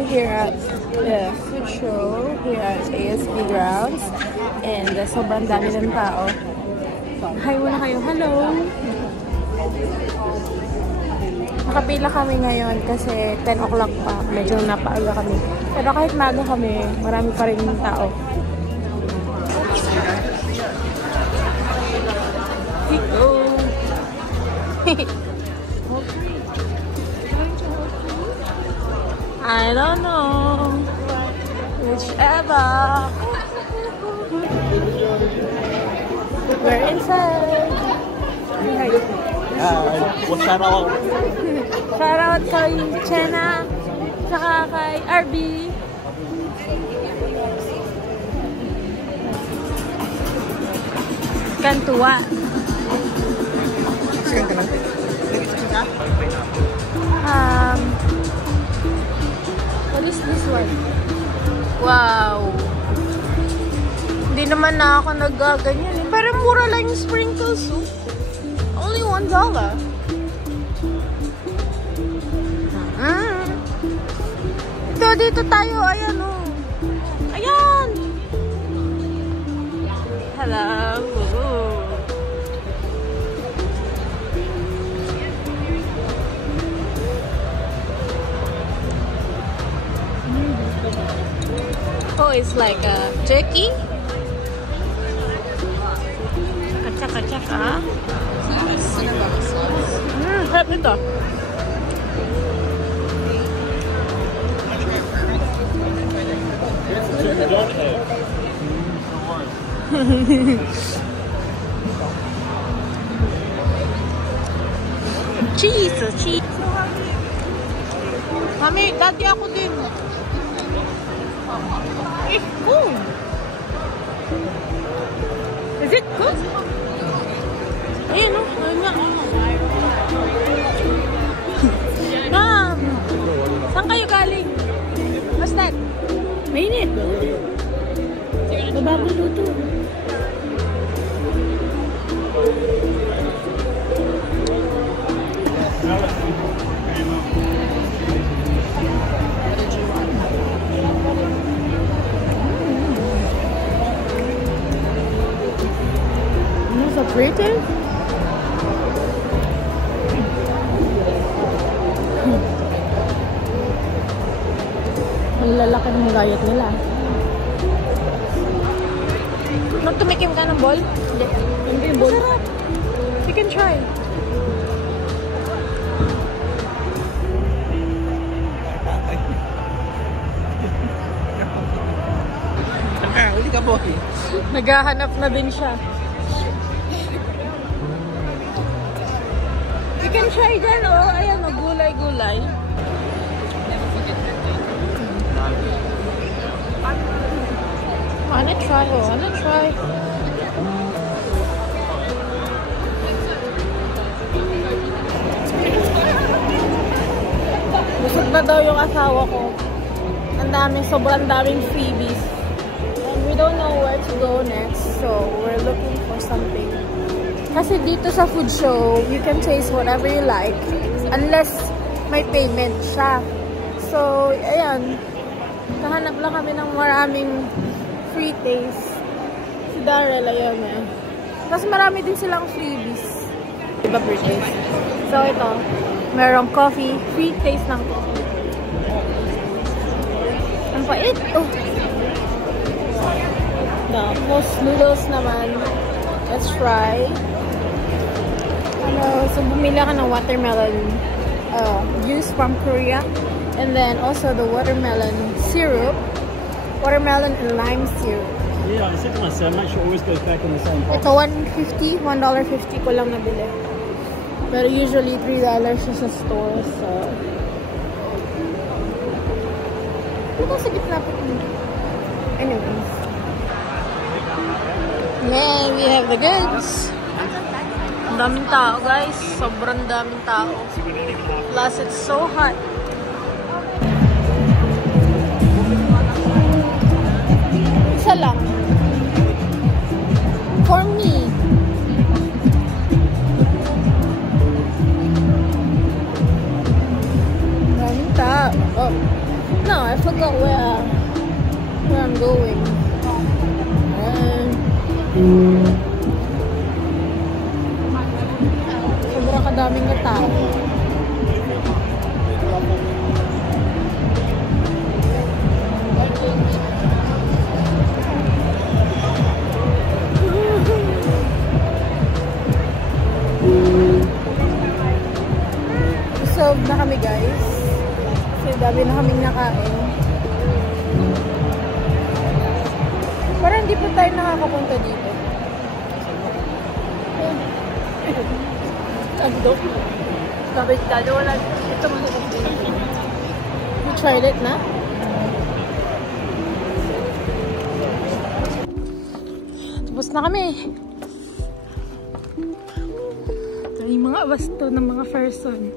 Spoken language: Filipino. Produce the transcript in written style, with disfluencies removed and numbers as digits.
We're here at the food show here at ASB Grounds. And sobrang dami ng tao. Hi muna kayo. Hello! Nakapila kami ngayon kasi 10 o'clock pa. Medyo napaaga kami. Pero kahit maaga kami, marami pa rin yung tao. I don't know. Whichever. We're inside. Shout out. Shout out kay Chena, saka kay RB. Kantua. What is this one? Wow. Hindi naman na ako nagaganyan eh. Pero mura lang yung sprinkles. Oh. Only $1. Ito, dito tayo. Ayan oh. Ayan. Hello. Oh, it's like a jerky. Kacak-kacak ah. Sarap nito. Cheese, cheese. Mami, dati ako din. It's cool. Is it good? Ayun, no? Ma'am! Saan kayo galing? What's that? Mainit. Babago luto. So pretty. Ang lalaki ng gayat nila. Tumikim ka ng ball? Hindi. Masarap. You can try. Hindi ka boy. Naghahanap na din siya. You can try dyan, oh. Ayan, oh. Gulay-gulay. Wanna try, oh. Wanna try. Busog na daw yung asawa ko. Ang daming, sobrang daming freebies. And we don't know where to go next, so we're looking for something. Kasi dito sa food show, you can taste whatever you like unless may payment siya. So, ayan. Kahanap lang kami ng maraming free taste. Si Darrell, ayan eh. Tapos marami din silang freebies. Iba per taste. So, ito. Merong coffee. Free taste ng coffee. Ang pait. Oh. Tapos, noodles naman. Let's try. So bumili ka ng watermelon juice from Korea, and then also the watermelon syrup, watermelon and lime syrup. Yeah, I said to myself, make sure it always goes back in the same box. Ito $1.50 ko lang nabili. Pero usually $3 siya sa store, so ito sa gitna po. Anyways. Yay, we have the goods. Ang daming tao, guys. Sobrang daming tao. Plus, it's so hot. Isa lang. For me. Daming tao. Oh. now. I forgot where I'm going. Sobrang kadaming tao. Solve na kami guys. Kasi dami na kaming nakain. Parang hindi po tayo nakakapunta dito. Agdo. Kapit tayo wala. Ito mo. You tried it na? Tapos na kami. Ito yung mga basto ng mga person.